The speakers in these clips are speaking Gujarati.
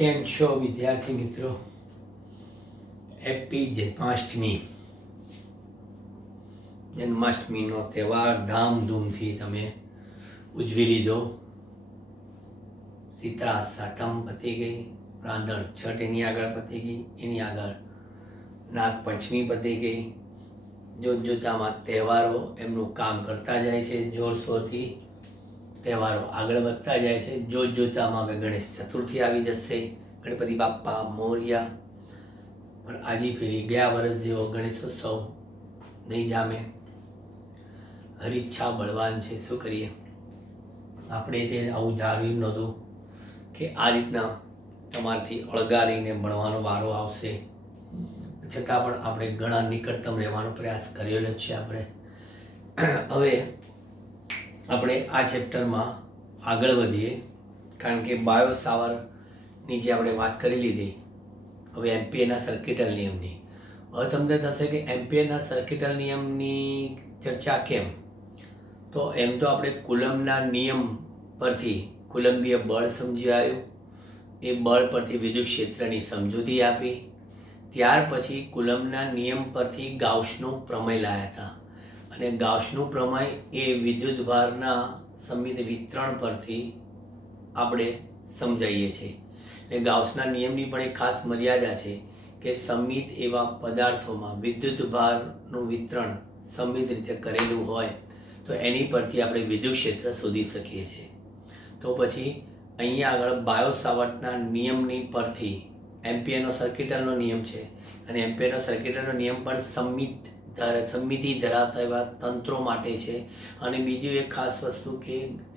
કેમ છો વિદ્યાર્થી મિત્રો? હેપી જન્માષ્ટમીનો તહેવાર ધામધૂમથી તમે ઉજવી લીધો. શીતળા સાતમ પતી ગઈ, રાંધણ છઠ એની આગળ પતી ગઈ, એની આગળ નાગપંચમી પતી ગઈ. જોતજોતામાં તહેવારો એમનું કામ કરતા જાય છે, જોરશોરથી તહેવારો આગળ વધતા જાય છે. જોતજોતામાં હવે ગણેશ ચતુર્થી આવી જશે, ગણપતિ બાપ્પા મોરયા. પણ આજે ફેરી ગયા વર્ષ જેવો ગણેશોત્સવ નહીં જામે. હરિચ્છા બળવાન છે, શું કરીએ. આપણે તે આવું ધાર્યું નહોતું કે આ રીતના તમારાથી અળગારીને ભણવાનો વારો આવશે. છતાં પણ આપણે ઘણા નિકટતમ રહેવાનો પ્રયાસ કરેલો છે. હવે આપણે આ ચેપ્ટરમાં આગળ વધીએ, કારણ કે બાયો સાવરની જે આપણે વાત કરી લીધી, હવે એમ્પિયરના સર્કિટલ નિયમની. હવે તમને થશે કે એમ્પિયરના સર્કિટલ નિયમની ચર્ચા કેમ? તો એમ તો આપણે કુલમ્બના નિયમ પરથી કુલંબીય બળ સમજી આવ્યું, એ બળ પરથી વિદ્યુત ક્ષેત્રની સમજૂતી આપી. ત્યાર પછી કુલમ્બના નિયમ પરથી ગાઉસનું પ્રમેય લાવ્યા હતા, અને ગાઉસનું પ્રમેય એ વિદ્યુતભારના સમિત વિતરણ પરથી આપણે સમજાવીએ છીએ. એટલે ગાઉસના નિયમની પણ એક ખાસ મર્યાદા છે કે સમિત એવા પદાર્થોમાં વિદ્યુતભારનું વિતરણ સમિત રીતે કરેલું હોય તો એની પરથી આપણે વિદ્યુત ક્ષેત્ર શોધી શકીએ છીએ. તો પછી અહીંયા આગળ બાયો સાવર્ટના નિયમની પરથી એમ્પિયરનો સર્કિટલનો નિયમ છે, અને એમ્પિયરનો સર્કિટલનો નિયમ પણ સમિતિ ધરાવતા એવા તંત્રો માટે છે. અને બીજું એક ખાસ વસ્તુ કે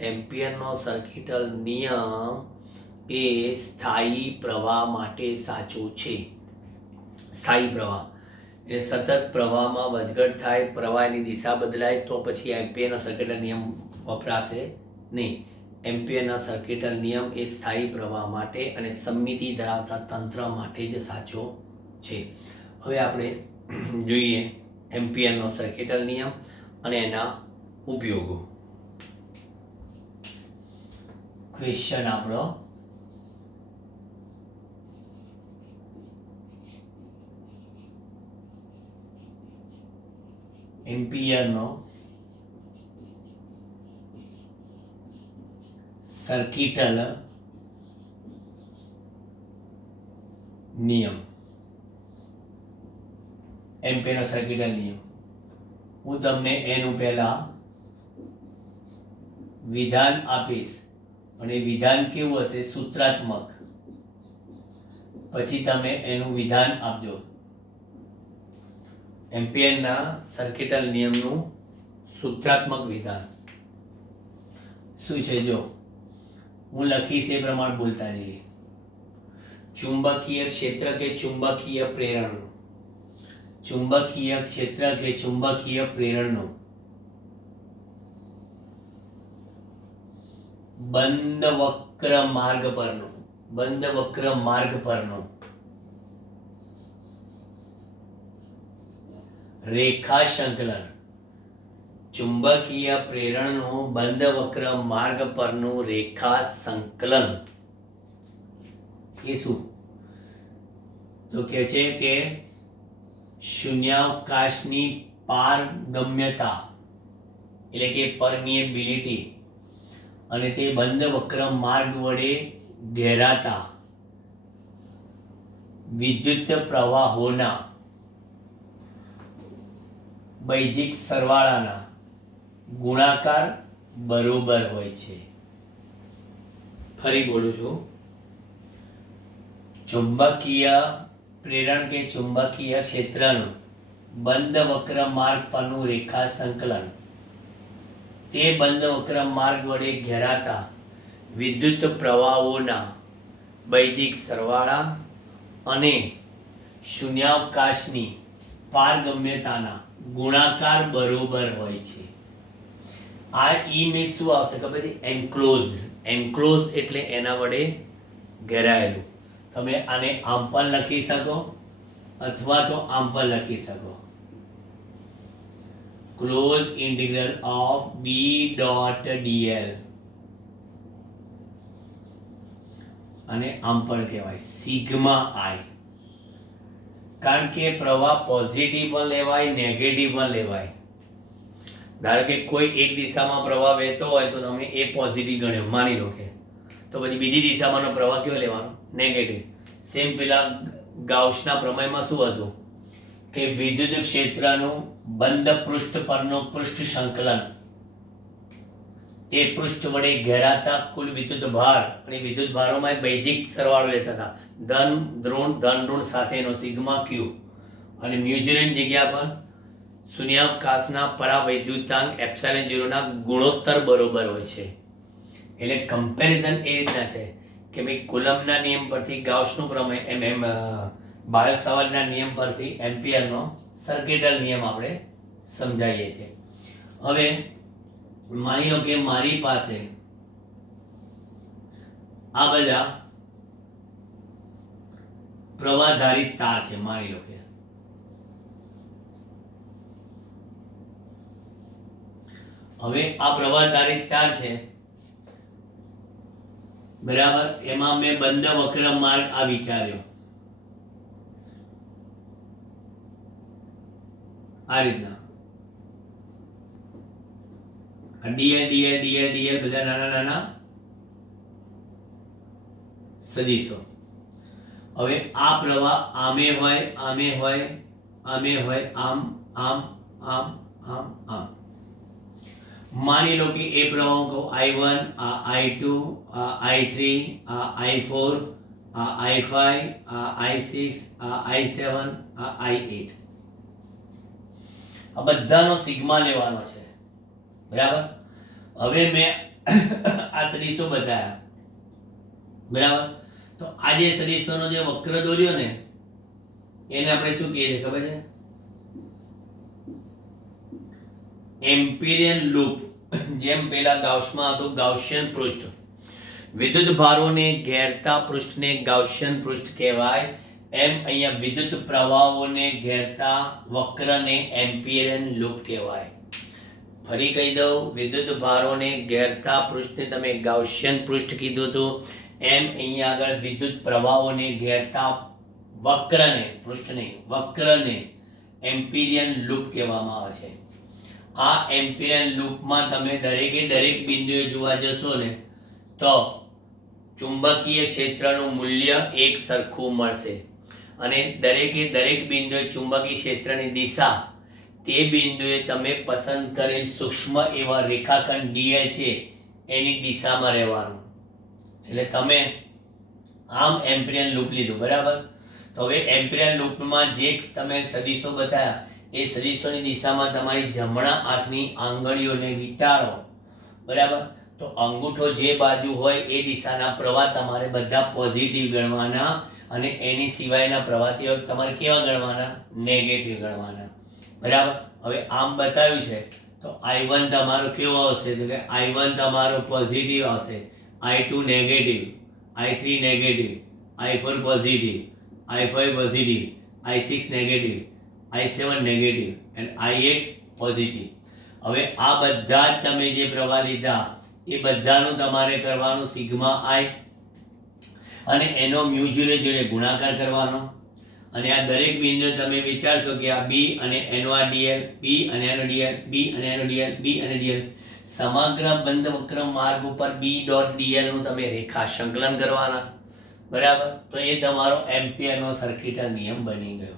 એમ્પિયરનો સર્કિટલ નિયમ એ સ્થાયી પ્રવાહ માટે સાચું છે. સ્થાયી પ્રવાહ એટલે સતત પ્રવાહમાં વધઘટ થાય, પ્રવાહની દિશા બદલાય તો પછી એમ્પિયરનો સર્કિટલ નિયમ વપરાશે નહીં. એમ્પિયરના સર્કિટલ નિયમ એ સ્થાયી પ્રવાહ માટે અને સમિતિ ધરાવતા તંત્ર માટે જ સાચો છે. હવે આપણે જોઈએ એમ્પિયરનો સર્કિટલ નિયમ અને એના ઉપયોગો. ક્વેશ્ચન આપણો એમ્પિયરનો સર્કિટલ નિયમ. એમ્પિયરનો સર્કિટલ નિયમ હું તમને એનું પહેલા વિધાન આપીશ, અને વિધાન કેવું હશે? સૂત્રાત્મક. પછી તમે એનું વિધાન આપજો. એમ્પિયરના સર્કિટલ નિયમનું સૂત્રાત્મક વિધાન શું છે? જો હું લખીશ એ પ્રમાણે બોલતા જઈએ. ચુંબકીય ક્ષેત્ર કે ચુંબકીય પ્રેરણનું, ચુંબકીય ક્ષેત્ર કે ચુંબકીય પ્રેરણનું બંધ વક્ર માર્ગ પરનું રેખા સંકલન. ચુંબકીય પ્રેરણનું બંધ વક્ર માર્ગ પરનું રેખા સંકલન એ શું? તો કહે છે કે શૂન્યાવકાશની પારગમ્યતા એટલે કે પરમિએબિલિટી અને તે બંધ વક્ર માર્ગ વડે ઘેરાતા વિદ્યુત પ્રવાહોના બૈજિક સરવાળાના ગુણાકાર બરોબર હોય છે. ફરી બોલું છું. ચુંબકીય પ્રેરણ કે ચુંબકીય ક્ષેત્રનું બંધ વક્ર માર્ગ પરનું રેખા સંકલન તે બંધ વક્ર માર્ગ વડે ઘેરાતા વિદ્યુત પ્રવાહોના બૈજિક સરવાળા અને શૂન્યાવકાશની પારગમ્યતાના ગુણાકાર બરોબર હોય છે. આ ઈ મે શું આવશે ખબર છે? એન્ક્લોઝ. એન્ક્લોઝ એટલે એના વડે ઘેરાયેલું. તમે આને આમ પણ લખી શકો અથવા તો આમ પણ લખી શકો. Close integral of B dot DL અને આમ પણ કહેવાય સિગ્મા આઈ. કારણ કે પ્રવાહ પોઝિટિવ પણ લેવાય, નેગેટિવ પણ લેવાય. ધારો કે કોઈ એક દિશામાં પ્રવાહ વહેતો હોય તો તમે એ પોઝિટિવ ગણ્યો, માની લો કે, તો પછી બીજી દિશામાંનો પ્રવાહ કયો લેવાનો? નેગેટિવ. સેમ પેલા ગાઉસના પ્રમેયમાં શું હતું કે વિદ્યુત ક્ષેત્રનું બંધ પૃષ્ઠ પરનું પૃષ્ઠ સંકલન તે પૃષ્ઠ વડે ઘેરાતા કુલ વિદ્યુત ભાર, અને વિદ્યુત ભારોમાં બૈજિક સરવાળો લેતા હતા, ધન ઋણ સાથેનો સિગ્મા ક્યુ, અને મ્યુઝિયન જગ્યા પર શૂન્યાવકાશના પરાવૈદ્યુતાંક એપ્સિલોન 0 ના ગુણોત્તર બરોબર હોય છે. એટલે કમ્પેરિઝન એ રીતના છે કે ભાઈ કુલમ્બના નિયમ પરથી ગાઉસનું પ્રમેય, એમ બાયોસાવર્ટના નિયમ પરથી એમ્પિયરનો સર્કિટલ નિયમ આપણે સમજાવીએ છીએ. હવે માની લો કે મારી પાસે આ બધા પ્રવાહધારિત તાર છે. માની લો કે હવે આ પ્રવાહધારિત તાર છે, બરાબર. એમાં મેં બંધ વક્ર માર્ગ આ વિચાર્યો આ રીતના, ડીએલ ડીએલ ડીએલ ડીએલ બધા નાના નાના સદીશો. હવે આ પ્રવાહ આમે હોય, આમે હોય, આમે હોય, આમ આમ આમ આમ આમ. માની લો કે એ પ્રવાહ કહું I1, આ I2, આ I3, આ I4, આ I5, આ I6, આ I7, આ I8. આ બધાનો સિગ્મા લેવાનો છે, બરાબર. હવે મેં આ સદીશો બતાવ્યા, બરાબર. તો આ જે સદીશોનો જે વક્ર દોર્યો ને એને આપણે શું કહીએ છીએ ખબર છે? એમ્પિરિયન લૂપ. જેમ પેલા ગાઉસમાં હતું ગાઉસિયન પૃષ્ઠ, વિદ્યુત ભારોને ઘેરતા પૃષ્ઠને ગાઉસિયન પૃષ્ઠ કહેવાય, એમ અહીંયા વિદ્યુત પ્રવાહોને ઘેરતા વક્રને એમ્પિરિયન લૂપ કહેવાય. ફરી કહી દઉં, વિદ્યુત ભારોને ઘેરતા પૃષ્ઠને તમે ગાઉસિયન પૃષ્ઠ કીધું હતું, એમ અહીંયા આગળ વિદ્યુત પ્રવાહોને ઘેરતા વક્રને, પૃષ્ઠને, વક્રને એમ્પિરિયન લૂપ કહેવામાં આવે છે. આ એમ્પિરિયન લૂપમાં તમે દરેકે દરેક બિંદુએ જોવા જશો ને તો ચુંબકીય ક્ષેત્રનું મૂલ્ય એક સરખું મળશે, અને દરેકે દરેક બિંદુએ ચુંબકીય ક્ષેત્રની દિશા તે બિંદુએ તમે પસંદ કરેલ સૂક્ષ્મ એવા રેખાખંડ ડીએલ છે એની દિશામાં રહેવાનું. એટલે તમે આમ એમ્પિરિયન લૂપ લીધું, બરાબર. તો હવે એમ્પિરિયન લૂપમાં જે તમે સદીશો બતાવ્યા એ સદીશોની દિશામાં તમારી જમણા હાથની આંગળીઓને વીંટાળો, બરાબર. તો અંગૂઠો જે બાજુ હોય એ દિશાના પ્રવાહ તમારે બધા પોઝિટિવ ગણવાના, અને એની સિવાયના પ્રવાહથી તમારે કેવા ગણવાના? નેગેટિવ ગણવાના, બરાબર. હવે આમ બતાવ્યું છે તો I1 તમારો કેવો આવશે? તો કે I1 તમારો પોઝિટિવ આવશે, I2 negative, I3 negative, I4 positive, I5 positive, I6 negative, I7 negative અને I8 પોઝિટિવ. હવે આ બધા જ તમે જે પ્રવાહ લીધા એ બધાનું તમારે કરવાનું સિગ્મા આઈ, અને એનો મ્યુચ્યુઅલ જોડે ગુણાકાર કરવાનો. અને આ દરેક બિંદુ તમે વિચારશો કે આ બી અને એનો આ ડીએલ, બી અને એનો ડીએલ, બી અને એનો ડીએલ, બી અને ડીએલ, સમગ્ર બંધ વક્ર માર્ગ ઉપર બી ડોટ ડીએલ નું તમે રેખા સંકલન કરવાના, બરાબર. તો એ તમારો એમ્પિયરનો સર્કિટલ નિયમ બની ગયો.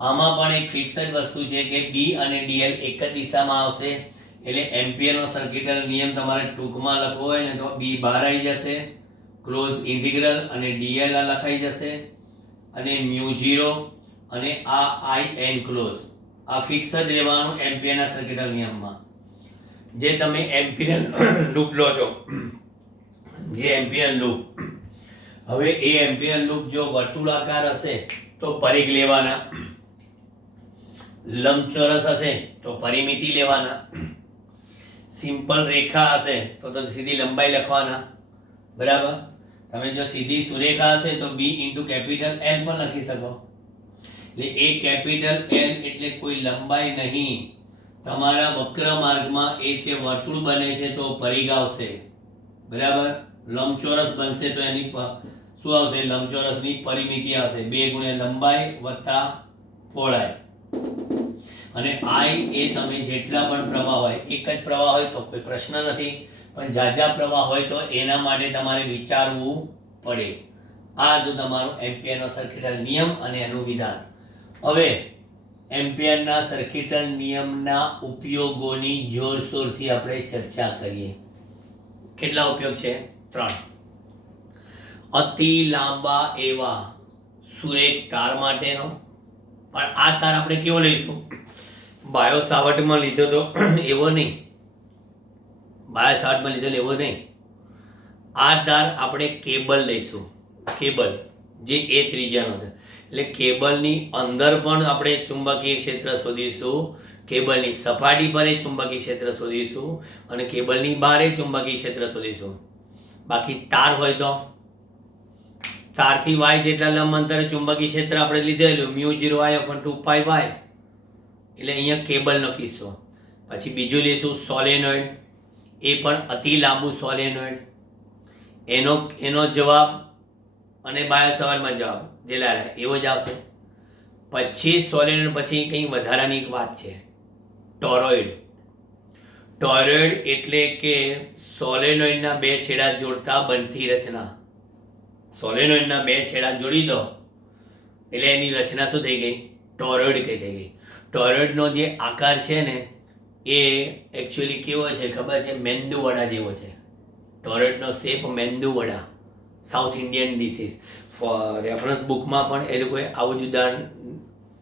આમાં પણ એક ફિક્સ જ વસ્તુ છે કે બી અને ડીએલ એક જ દિશામાં આવશે, એટલે એમ્પિયરનો સર્કિટલ નિયમ તમારે ટૂંકમાં લખવો હોય ને તો બી બહાર આવી જશે, ક્લોઝ ઇન્ટિગ્રલ, અને ડીએલ આ લખાઈ જશે, અને મ્યુ 0 અને આ આઈ એન ક્લોઝ આ ફિક્સ જ રહેવાનું એમ્પિયરના સર્કિટલ નિયમમાં. જે તમે એમ્પિરિયન લૂપ લો છો, જે એમ્પિરિયન લૂપ, હવે એ એમ્પિરિયન લૂપ જો વર્તુળાકાર હશે તો પરિઘ લેવાના, લંબચોરસ હશે તો પરિમિતિ લેવાના, સિમ્પલ રેખા હશે તો સીધી લંબાઈ લખવાના, બરાબર. તમે જો સીધી સુરેખા હશે તો b ઇન્ટુ કેપિટલ L પણ લખી શકો. એટલે એ કેપિટલ L એટલે કોઈ લંબાઈ નહીં, તમારા વક્ર માર્ગમાં એ છે વર્તુળ બને છે તો પરિઘ આવશે, બરાબર. લંબચોરસ બનશે તો એની શું આવશે? લંબચોરસની પરિમિતિ આવશે 2 ગુણ્યા લંબાઈ વત્તા પહોળાઈ. અને આઈ એ તમે જેટલા પણ પ્રવાહ હોય, એક જ પ્રવાહ હોય તો કોઈ પ્રશ્ન નથી, પણ જાજા પ્રવાહ હોય તો એના માટે તમારે વિચારવું પડે. આ જો તમારો એમ્પિયરનો સર્કિટલ નિયમ અને એનું વિધાન. હવે એમ્પિયરના સર્કિટલ નિયમના ઉપયોગોની જોરશોરથી આપણે ચર્ચા કરીએ. કેટલા ઉપયોગ છે? 3. અતિ લાંબા એવા સુરેખ તાર માટેનો, પણ આ તાર આપણે કેવો લઈશું? બાયો સાવટમાં લીધો તો એવો નહીં, બાયો સાવટમાં લીધો એવો નહીં. આ તાર આપણે કેબલ લઈશું, કેબલ જે એ ત્રિજ્યાનો છે. એટલે કેબલની અંદર પણ આપણે ચુંબકીય ક્ષેત્ર શોધીશું, કેબલની સપાટી પર ચુંબકીય ક્ષેત્ર શોધીશું, અને કેબલની બહાર ચુંબકીય ક્ષેત્ર શોધીશું. બાકી તાર હોય તો તારથી વાય જેટલા લંબ અંતરે ચુંબકીય ક્ષેત્ર આપણે લીધેલું μ0I/2πy, એટલે અહીંયા કેબલનો કિસ્સો. પછી બીજું લઈશું સોલેનોઇડ, એ પણ અતિ લાંબુ સોલેનોઇડ. એનો જવાબ અને બાયો સવાલમાં જવાબ જે લાવ્યા એવો જ આવશે. પછી સોલેનોઇડ પછી કંઈ વધારાની એક વાત છે, ટોરોઇડ. ટોરોઇડ એટલે કે સોલેનોઇડના 2 છેડા જોડતા બનતી રચના. સોલેનોઇડના 2 છેડા જોડી દો એટલે એની રચના શું થઈ ગઈ? ટોરોઇડ કઈ થઈ ગઈ. ટોરોઇડનો જે આકાર છે ને એ એકચ્યુઅલી કેવો છે ખબર છે? મેંદુવડા જેવો છે. ટોરોઇડનો shape medu vada, South Indian dishes. Reference બુકમાં પણ એ લોકોએ આવું જ ઉદાહરણ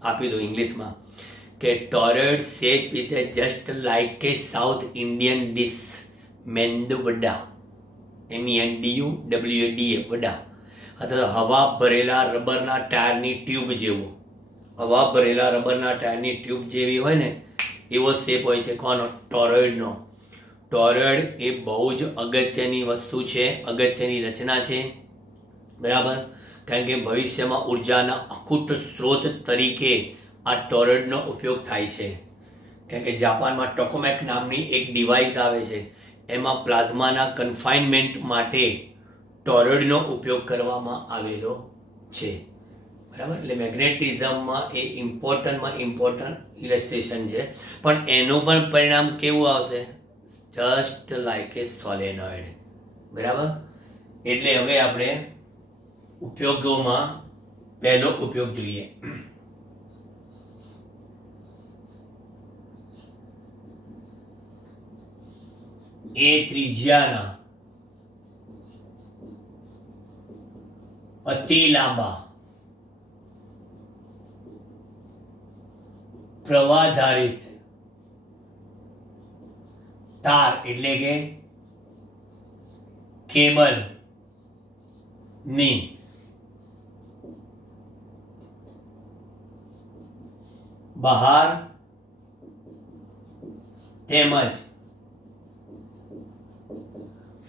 આપ્યું હતું ઇંગ્લિશમાં, કે toroid shape is just like A south Indian dish, medu vada, MENDUWADA વડા. અથવા હવા ભરેલા રબરના ટાયરની ટ્યુબ જેવું, હવા ભરેલા રબરના ટાયરની ટ્યુબ જેવી હોય ને એવો શેપ હોય છે. કોનો? ટોરોઇડનો. ટોરોઇડ એ બહુ જ અગત્યની વસ્તુ છે, અગત્યની રચના છે, બરાબર. કારણ કે ભવિષ્યમાં ઉર્જાના અખૂટ સ્ત્રોત તરીકે આ ટોરોઇડનો ઉપયોગ થાય છે. કારણ કે જાપાનમાં ટોકોમેક નામની એક ડિવાઇસ આવે છે, એમાં પ્લાઝમાના કન્ફાઇનમેન્ટ માટે ટોરોઇડનો ઉપયોગ કરવામાં આવેલો છે, બરાબર. એટલે મેગ્નેટિઝમમાં એ ઇમ્પોર્ટન્ટ ઇલસ્ટ્રેશન છે. પણ એનું પણ પરિણામ કેવું આવશે? જસ્ટ લાઇક એ સોલેનોઇડ, બરાબર. એટલે હવે આપણે ઉપયોગોમાં પહેલો ઉપયોગ જોઈએ. એ ત્રિજ્યાના અતિ લાંબા પ્રવાધારિત તાર એટલે કે કેબલ ની બહાર તેમજ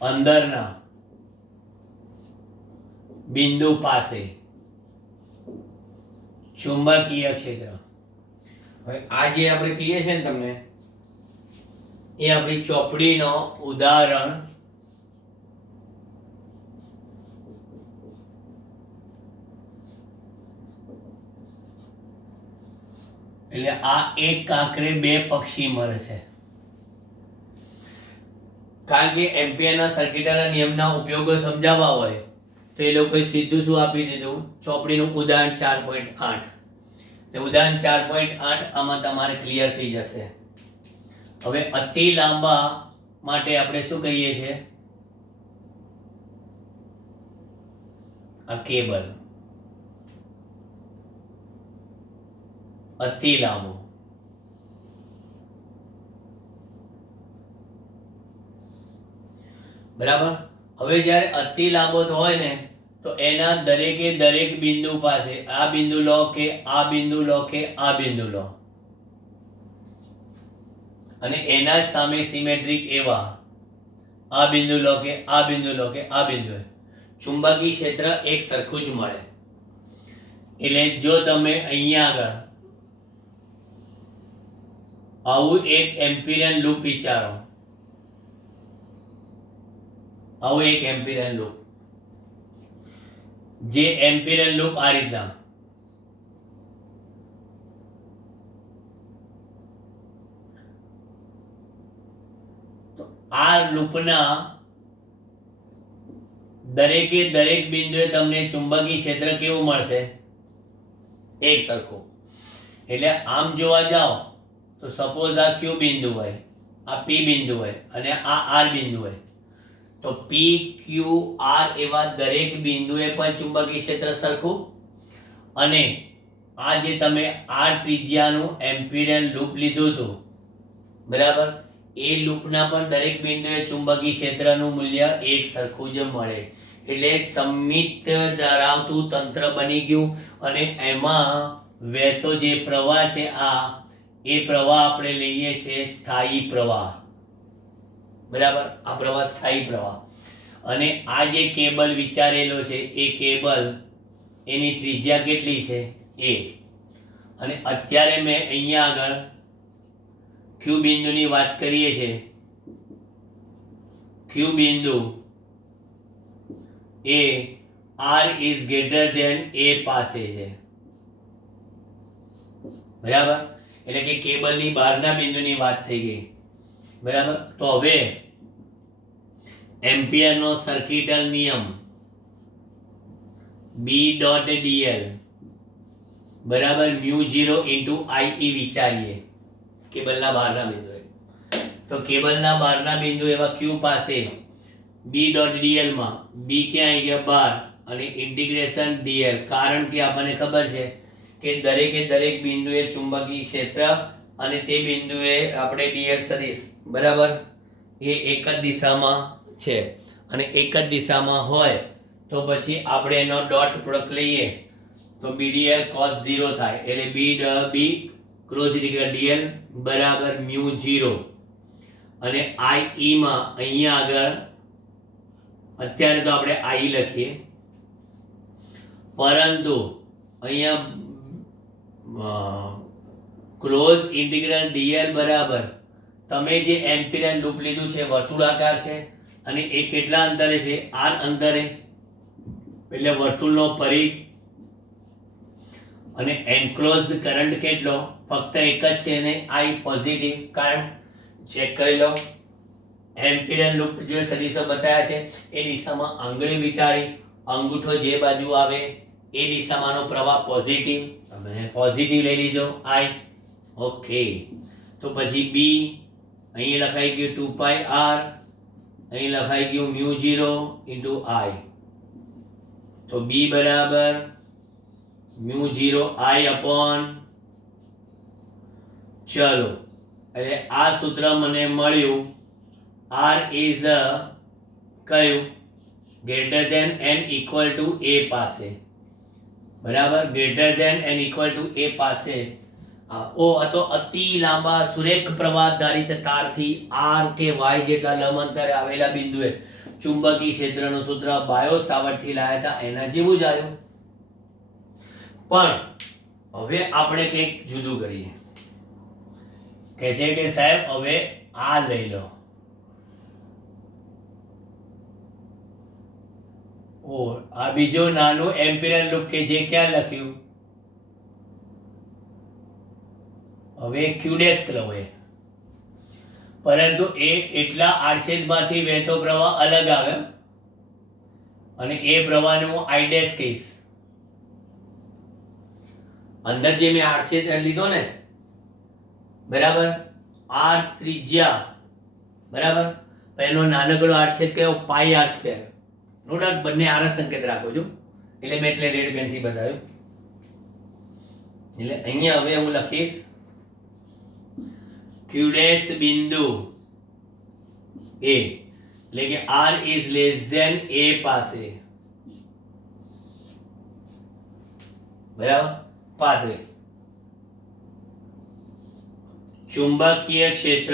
અંદરના બિંદુ પાસે ચુંબકીય ક્ષેત્ર. હવે આ જે આપણે કહીએ છીએ ને તમને, એ આપણી ચોપડીનો ઉદાહરણ એટલે આ એક કાંકરે 2 પક્ષી મરે છે. કારણ કે એમ્પિયરના સર્કિટના નિયમના ઉપયોગો સમજાવવા હોય તો એ લોકોએ સીધું શું આપી દીધું? ચોપડીનું ઉદાહરણ 4.8. ઉદાહરણ 4.8 આમાં તમારે ક્લિયર થઈ જશે. હવે અતિ લાંબા માટે આપણે શું કહીએ છીએ? આ કેબલ અતિ લાંબો, બરાબર. હવે જ્યારે અતિ લાંબો હોય ને તો એના દરેકે દરેક બિંદુ પાસે આ બિંદુ લો કે આ બિંદુ લો કે આ બિંદુ લો, અને એના જ સામે સિમેટ્રિક એવા આ બિંદુ લો કે આ બિંદુ લો કે આ બિંદુ, ચુંબકીય ક્ષેત્ર એક સરખું જ મળે. એટલે જો તમે અહીંયા આગળ આવું એક એમ્પિરિયન લૂપ વિચારો, આવું એક એમ્પિરિયલ લૂપ, જે એમ્પિરિયલ લૂપ આ રીતના આ લૂપના દરેકે દરેક બિંદુએ તમને ચુંબકીય ક્ષેત્ર કેવું મળશે? એક સરખું. એટલે આમ જોવા જાઓ તો સપોઝ આ ક્યુ બિંદુ હોય, આ પી બિંદુ હોય અને આ આર બિંદુ હોય, તો પી ક્યુ આર એવા દરેક બિંદુએ પણ ચુંબકીય ક્ષેત્ર સરખું, અને આ જે તમે આર ત્રિજ્યાનું એમ્પિરિયલ લૂપ લીધું હતું, બરાબર, એ લૂપના પણ દરેક બિંદુએ ચુંબકીય ક્ષેત્રનું મૂલ્ય એક સરખું જ મળે. એટલે સમમિત ધરાવતું તંત્ર બની ગયું, અને એમાં વહેતો જે પ્રવાહ છે એ પ્રવાહ આપણે લઈએ છીએ સ્થાયી પ્રવાહ, બરાબર. આ પ્રવાહ સ્થાયી પ્રવાહ. અને આ જે કેબલ વિચારેલો છે એ કેબલ એની ત્રિજ્યા કેટલી છે? a. અને અત્યારે મેં અહીંયા આગળ ક્યુ બિંદુની વાત કરીએ છીએ. ક્યુ બિંદુ એ r is greater than a પાસે છે, બરાબર. એટલે કે કેબલની બહારના બિંદુની વાત થઈ ગઈ, બરાબર. તો હવે એમ્પિયરનો સર્કિટલ નિયમ B.dl બરાબર μ0 into IE વિચારીએ કેબલના બહારના બિંદુએ. તો કેબલના બહારના બિંદુ એવા Q પાસે B.dl માં B ક્યાં આવી ગયા? બહાર, અને ઇન્ટિગ્રેશન dl, કારણ કે આપણને ખબર છે કે દરેકે દરેક બિંદુએ ચુંબકીય ક્ષેત્ર અને તે બિંદુએ આપણે dl સદિશ, બરાબર, એ એક જ દિશામાં છે. અને એક જ દિશામાં હોય તો પછી આપણે એનો ડોટ પ્રોડક્ટ લઈએ તો BDL cos 0 થાય. એટલે B ક્લોઝ dl બરાબર μ0, અને IE માં અહીંયા આગળ અત્યારે તો આપણે I લખીએ, પરંતુ અહીંયા ક્લોઝ ઇન્ટિગ્રલ dl બરાબર તમે જે એમ્પિરિયલ લૂપ લીધું છે વર્તુળાકાર છે, અને એ કેટલા અંતરે છે? r અંતરે. એટલે વર્તુળનો પરિઘ. અને એન્ક્લોઝ કરંટ કેટલો? ફક્ત એક જ છે, ને I પોઝિટિવ. કારણ ચેક કરી લો, એમ્પિરિયલ લૂપ જે સદિશો બતાવ્યા છે એ દિશામાં આંગળી વીંટાળી અંગૂઠો જે બાજુ આવે એ દિશામાંનો પ્રવાહ પોઝિટિવ, તમે પોઝિટિવ લઈ લીધો I. ઓકે. તો પછી B અહીં લખાઈ ગયું 2πr, અહીં લખાઈ ગયું μ0 into I. તો B બરાબર μ0 I upon, ચલો, એટલે આ સૂત્ર મને મળ્યું. R is કયું? Greater than n equal to a પાસે, બરાબર. Greater than n equal to a પાસે. ઓ હતો અતિ લાંબા સુરેખ પ્રવાહ ધારિત તારથી r કે y જેટલા લંબ અંતરે આવેલા બિંદુએ ચુંબકીય ક્ષેત્રનું સૂત્ર બાયો સાવર્ટથી લાયા હતા એના જેવું જ આવ્યું. પણ હવે આપણે કંઈક જુદું કરીએ. કહે છે કે સાહેબ હવે આ લઈ લો. ઓ આ બીજો નાનો એમ્પિરિયલ લૂપ કે જે ક્યાં લખ્યું? હવે q ડેશ લો એ, પરંતુ એ એટલા આડછેદમાંથી વહેતો પ્રવાહ અલગ આવે, અને એ પ્રવાહને હું I ડેશ કહીશ. અંદર જે મેં આડછેદ લીધો ને, બરાબર, r ત્રિજ્યા, બરાબર, એનો નાનકડો આડછેદ કયો? પાઈ r સ્ક્વેર. નો ડાઉટ બંને આર સંકેત રાખો છો, એટલે મેં એટલે રેડ પેનથી બતાવ્યું. એટલે અહીંયા હવે હું લખીશ q ડેશ બિંદુ a, એટલે કે r is less than a પાસે, બરાબર, પાસે ચુંબકીય ક્ષેત્ર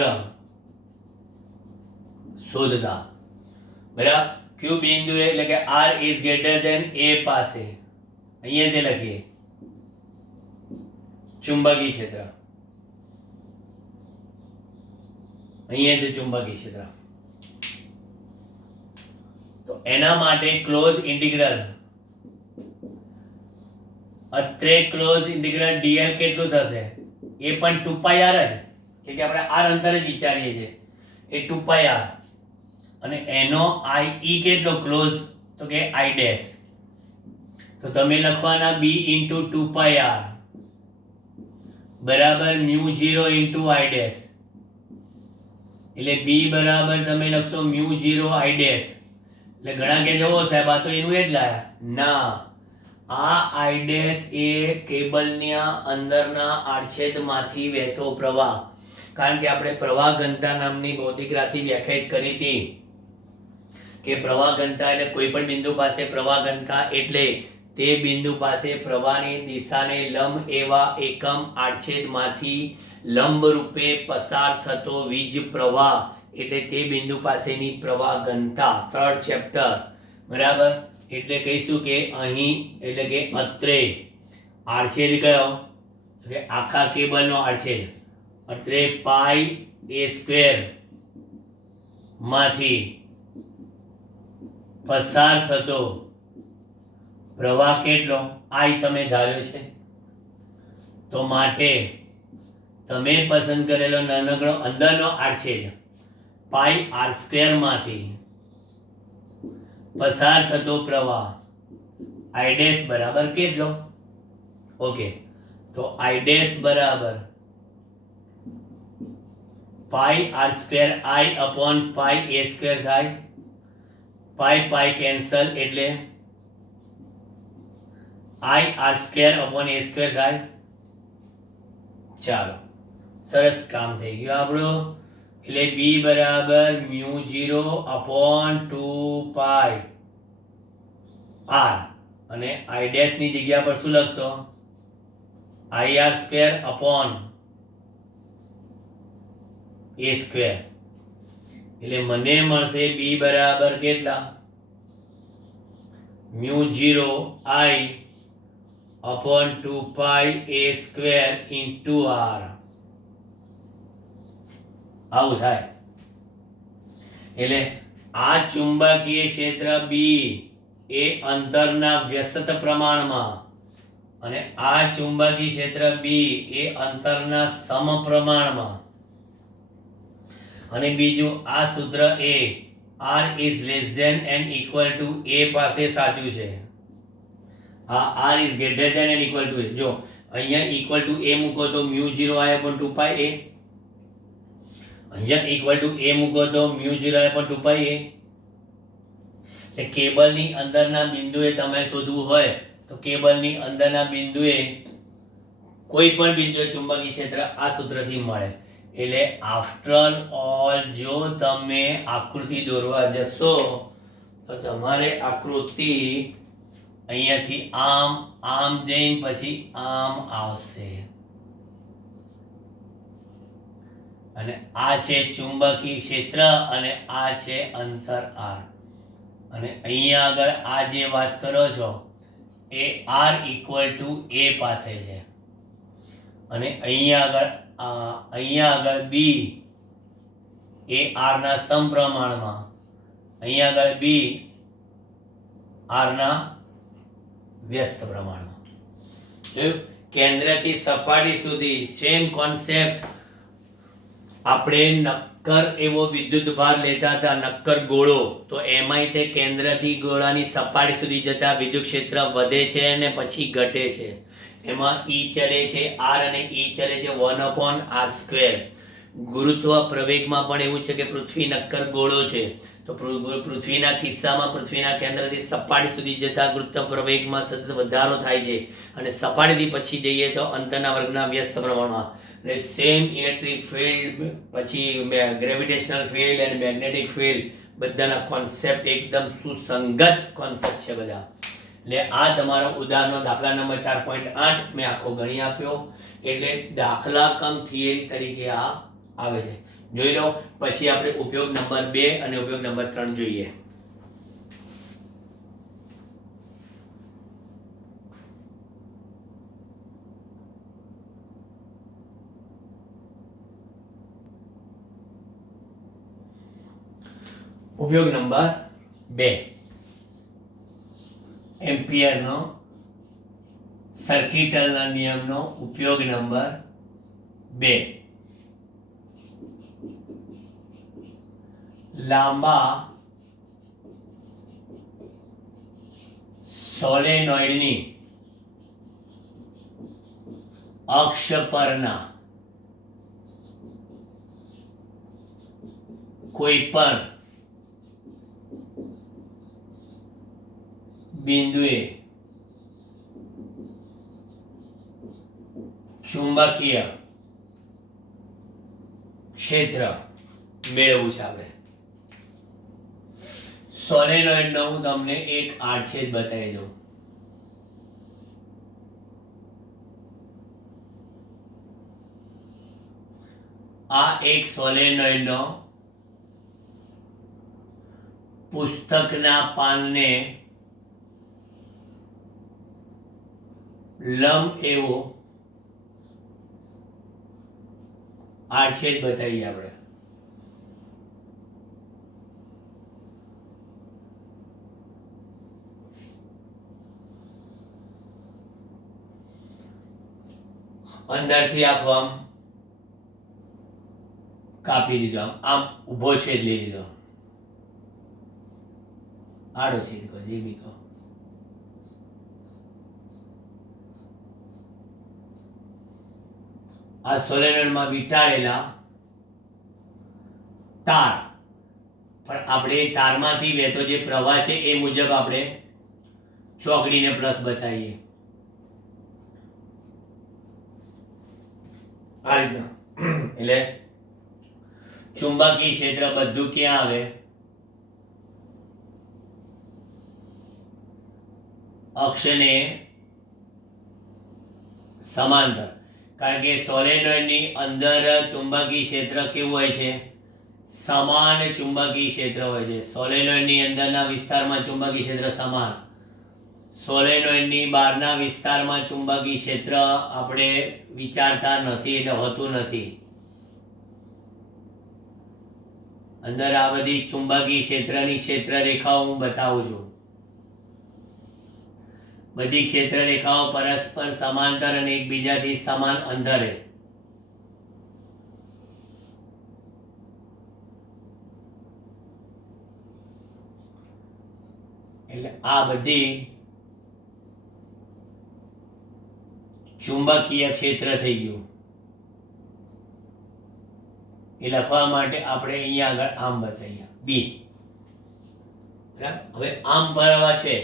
શોધતા, બરાબર. q બિંદુ એટલે કે r is greater than a પાસે અહીંયા તે લખીએ ચુંબકીય ક્ષેત્ર, અહીંયા તે ચુંબકીય ક્ષેત્ર. તો એના માટે ક્લોઝ ઇન્ટિગ્રલ અત્રે ક્લોઝ ઇન્ટિગ્રલ dl કેટલું થશે? એ પણ 2πr જ, કે આપણે r અંતર જ વિચારીએ છીએ, એ 2πr અને એનો i કેટલો ક્લોઝ, તો કે i ડેશ, તો તમે લખવાના b 2πr બરાબર μ0 i ડેશ, એટલે b બરાબર તમે લખશો μ0 i ડેશ. એટલે ઘણા કે જવો સાહેબ આ તો એનું એ જ લાયા, ના, આ i ડેશ એ કેબલના અંદરના આડછેદમાંથી વહેતો પ્રવાહ, કારણ કે આપણે પ્રવાહ ઘનતા નામની ભૌતિક રાશિ વ્યાખ્યાયિત કરી હતી કે પ્રવાહ ઘનતા એટલે કોઈ પણ બિંદુ પાસે પ્રવાહ ઘનતા એટલે તે બિંદુ પાસે પ્રવાહની દિશાને લંબ એવા એકમ આડછેદમાંથી લંબ રૂપે પસાર થતો વીજ પ્રવાહ એટલે તે બિંદુ પાસેની પ્રવાહ ઘનતા, થર્ડ ચેપ્ટર, બરાબર. એટલે કહીશું કે અહીં એટલે કે અત્રે આડછેદ કયો, કે આખા કેબલનો આડછેદ અત્રે પાઈ a સ્ક્વેર માંથી પસાર થતો પ્રવાહ કેટલો i તમે ધાર્યો છે, તો માટે તમે પસંદ કરેલો નાનકડો અંદરનો આડછેદ પાઈ r સ્ક્વેર માંથી પસાર થતો પ્રવાહ i ડેશ બરાબર કેટલો? ઓકે, તો i ડેશ બરાબર પાઈ r square i upon pi a square થાય, પાઈ પાઈ કેન્સલ એટલે i r square upon a square થાય. ચાલો, સરસ કામ થઈ ગયું આપણું. એટલે b બરાબર μ0 અપોન 2 પાઈ r અને i ડેશ ની જગ્યા પર શું લખશો? ir square upon a square. એટલે મને મળશે b બરાબર કેટલા? μ0 i upon 2 pi a square into r. આવું થાય. એટલે આ ચુંબકીય ક્ષેત્ર b એ અંતરના વ્યસ્ત પ્રમાણમાં અને આ ચુંબકીય ક્ષેત્ર b એ અંતરના સમપ્રમાણમાં, અને બીજું આ સૂત્ર એ r is less than and equal to a પાસે સાચું છે. આ r is greater than and equal to a, જો અહીંયા equal to a મૂકો તો μ0 i upon 2 pi a, અહીંયા equal to a મૂકો તો μ0 i upon 2 pi a. એટલે કેબલની અંદરના બિંદુએ તમે શોધવું હોય તો કેબલની અંદરના બિંદુએ કોઈ પણ બિંદુએ ચુંબકીય ક્ષેત્ર આ સૂત્રથી મળે. એટલે આફ્ટર ઓલ જો તમે આકૃતિ દોરવા જશો તો તમારે આકૃતિ અહીંયાથી આમ આમ જઈને પછી આમ આવશે, અને આ છે ચુંબકીય ક્ષેત્ર અને આ છે અંતર r, અને અહીંયા આગળ આ જે વાત કરો છો એ r ઇક્વલ ટુ a પાસે છે, અને અહીંયા આગળ b એ r ના સમપ્રમાણમાં, અહીંયા આગળ b r ના વ્યસ્ત પ્રમાણમાં. જોયું? કેન્દ્રથી સપાટી સુધી સેમ કોન્સેપ્ટ. આપણે નક્કર એવો વિદ્યુત ભાર લેતા હતા, નક્કર ગોળો, તો એમાંય તે કેન્દ્રથી ગોળાની સપાટી સુધી જતા વિદ્યુત ક્ષેત્ર વધે છે અને પછી ઘટે છે. એમાં E ચલે છે r અને E ચલે છે 1/r સ્ક્વેર. ગુરુત્વ પ્રવેગમાં પણ એવું છે કે પૃથ્વી નક્કર ગોળો છે, તો પૃથ્વીના કિસ્સામાં પૃથ્વીના કેન્દ્રથી સપાટી સુધી જતા ગુરુત્વ પ્રવેગમાં સતત વધારો થાય છે, અને સપાટીથી પછી જઈએ તો અંતરના વર્ગના વ્યસ્ત પ્રમાણમાં. એટલે સેમ ઇલેક્ટ્રિક ફિલ્ડ, પછી ગ્રેવિટેશનલ ફિલ્ડ અને મેગ્નેટિક ફિલ્ડ, બધાના કોન્સેપ્ટ એકદમ સુસંગત કોન્સેપ્ટ છે બધા. એટલે આ તમારો ઉદાહરણનો દાખલા નંબર 4.8 મેં આખો ગણી આપ્યો. એટલે દાખલા કમ થિયરી તરીકે આ આવે છે. જોઈ લો. પછી આપણે ઉપયોગ નંબર 2 અને ઉપયોગ નંબર 3 જોઈએ. ઉપયોગ નંબર 2. એમ્પિયરનો સર્કિટલના નિયમનો ઉપયોગ નંબર 2 લાંબા સોલેનોઇડની અક્ષ પરના કોઈ પણ બિંદુએ ચુંબકીય ક્ષેત્ર મેળવવું છે આપણે. સોલેનોઇડનો હું તમને એક આડછેદ બતાવી દઉં. આ એક સોલેનોઇડનો પુસ્તકના પાનને લંબ એવો આડછેદ બતાવીએ આપણે. અંદરથી આખો આમ કાપી દીધો, આમ ઊભો છેદ લઈ લીધો, આડો છેદ કહો, જે બી કહો. આ સોલેનોઇડમાં વીંટાળેલા તાર, પણ આપણે તારમાંથી વહેતો જે પ્રવાહ છે એ મુજબ આપણે ચોકડીને પ્લસ બતાવીએ. આ રીતના. એટલે ચુંબકીય ક્ષેત્ર બધું ક્યાં આવે? અક્ષને સમાંતર. કારણ કે સોલેનોઇડની અંદર ચુંબકીય ક્ષેત્ર કેવું હોય છે? સમાન ચુંબકીય ક્ષેત્ર હોય છે. સોલેનોઇડની અંદરના વિસ્તારમાં ચુંબકીય ક્ષેત્ર સમાન, સોલેનોઇડની બહારના વિસ્તારમાં ચુંબકીય ક્ષેત્ર આપણે વિચારતા નથી, એટલે હોતું નથી. અંદર આ બધી ચુંબકીય ક્ષેત્રની ક્ષેત્ર રેખાઓ હું બતાવું છું. બધી ક્ષેત્ર રેખાઓ પરસ્પર સમાંતર અને એકબીજાથી સમાન અંતરે. એટલે આ બધી ચુંબકીય ક્ષેત્ર થઈ ગયું. એ લખવા માટે આપણે અહીંયા આગળ આમ બતાવીએ બી. બરાબર. હવે આમ પ્રવાહ છે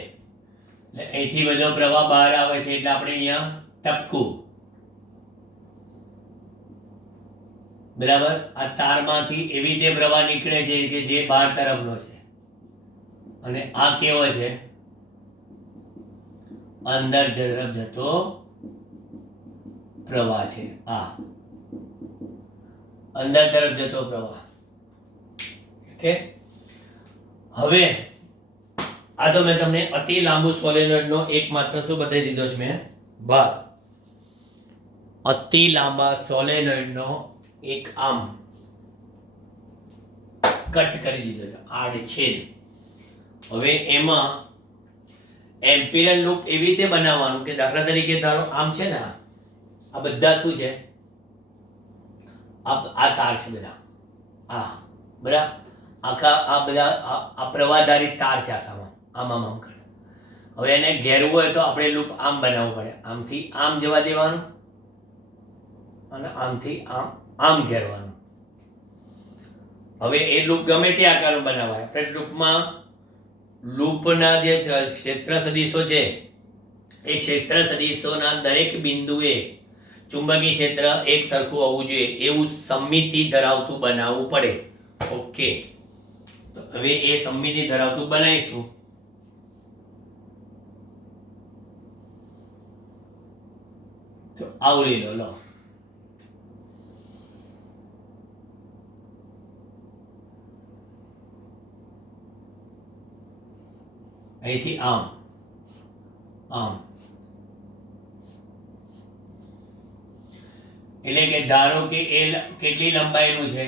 એટલે અહીંથી બધો પ્રવાહ બહાર આવે છે એટલે આપણે અહીંયા ટપકું. બરાબર. આ તારમાંથી એવી રીતે પ્રવાહ નીકળે છે કે જે બહાર તરફનો છે, અને આ કેવો છે? અંદર તરફ જતો પ્રવાહ છે. આ અંદર તરફ જતો પ્રવાહ. ઓકે. હવે આ તો મેં તમને અતિ લાંબુ સોલેનોઇડનો એકમાત્ર શું બતાવી દીધો છે મેં? ભાગ. અતિ લાંબા સોલેનોઇડનો એક આમ કટ કરી દીધો છે, આડછેદ. હવે એમાં એમ્પિરિયલ લૂપ એવી રીતે બનાવવાનું કે દાખલા તરીકે ધારો આમ છે ને, આ બધા શું છે? આ તાર છે બધા, આ બરાબર. આખા આ બધા આ પ્રવાહધારિત તાર છે આખામાં, આમ આમ આમ કરે. હવે એને ઘેરવું હોય તો આપણે લૂપ આમ બનાવવું પડે. આમથી આમ જવા દેવાનું અને આમથી આમ આમ ઘેરવાનું. હવે એ લૂપ ગમે તે આકારનું બનાવાય. આપણે લૂપમાં લૂપના જે ક્ષેત્ર સદિશો છે એ ક્ષેત્ર સદિશોના દરેક બિંદુએ ચુંબકીય ક્ષેત્ર એક સરખું હોવું જોઈએ એવું સમમિતિ ધરાવતું બનાવવું પડે. ઓકે. તો હવે એ સમમિતિ ધરાવતું બનાવીશું. તો આવરી લો. અહીંથી આમ આમ. એટલે કે ધારો કે એલ કેટલી લંબાઈનું છે?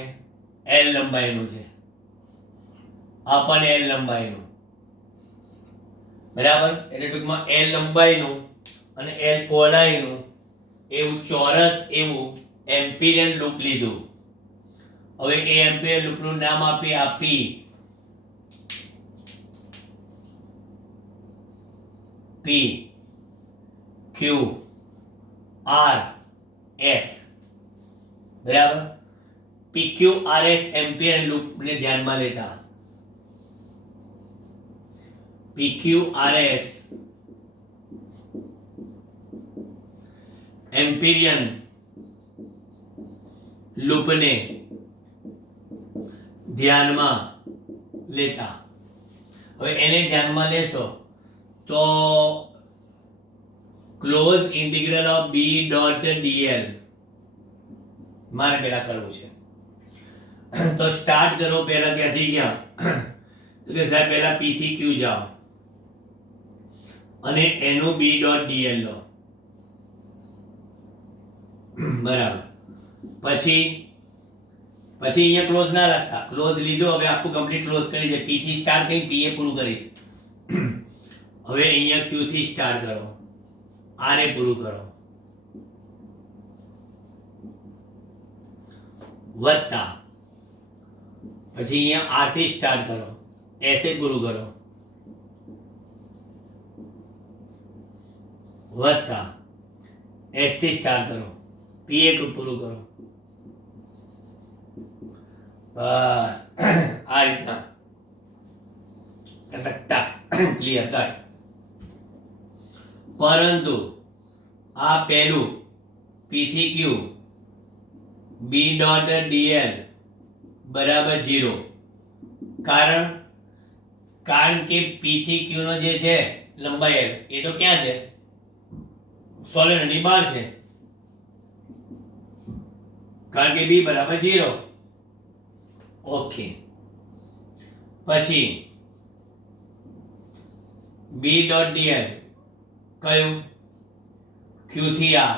એલ લંબાઈનું છે. આ પણ એલ લંબાઈનું. બરાબર. એટલે ટૂંકમાં L લંબાઈનું અને L પહોળાઈનું એવું ચોરસ એવું એમ્પિરિયન લૂપ લીધું. હવે એ એમ્પિરિયન લૂપનું નામ આપી આ P. P Q R S. બરાબર. PQRS એમ્પિરિયન લૂપને ધ્યાનમાં લેતા PQRS એમ્પિરિયન લૂપને ધ્યાનમાં લેતા. હવે એને ધ્યાનમાં લેશો તો close integral of B dot dl મારે પહેલા કરવું છે. તો સ્ટાર્ટ કરો. પહેલા ક્યાંથી ગયા? તો કે સાહેબ પહેલા P થી Q જાઓ અને એનું B ડોટ dl લો. બરાબર. પછી અહીંયા ક્લોઝ ના રાખતા, ક્લોઝ લીધો. હવે આખું કમ્પ્લીટ ક્લોઝ કરી દે. P થી સ્ટાર્ટ કરી P એ પૂરું કરીશ. હવે અહીંયા Q થી સ્ટાર્ટ કરો, R એ પૂરું કરો, વત્તા પછી અહીંયા R થી સ્ટાર્ટ કરો, S એ પૂરું કરો, વત્તા S થી સ્ટાર્ટ કરો, P એ પૂરું કરો. બસ આ રીતના ક્લિયર કટ. પરંતુ આ પહેલું P થી Q B ડોટ dl બરાબર 0. કારણ કે P થી Q નો જે છે લંબાઈ L એ તો ક્યાં છે? સોલેનોઇડની બહાર છે. કારણ કે B બરાબર 0. ઓકે. પછી B ડોટ dl કયું? Q થી R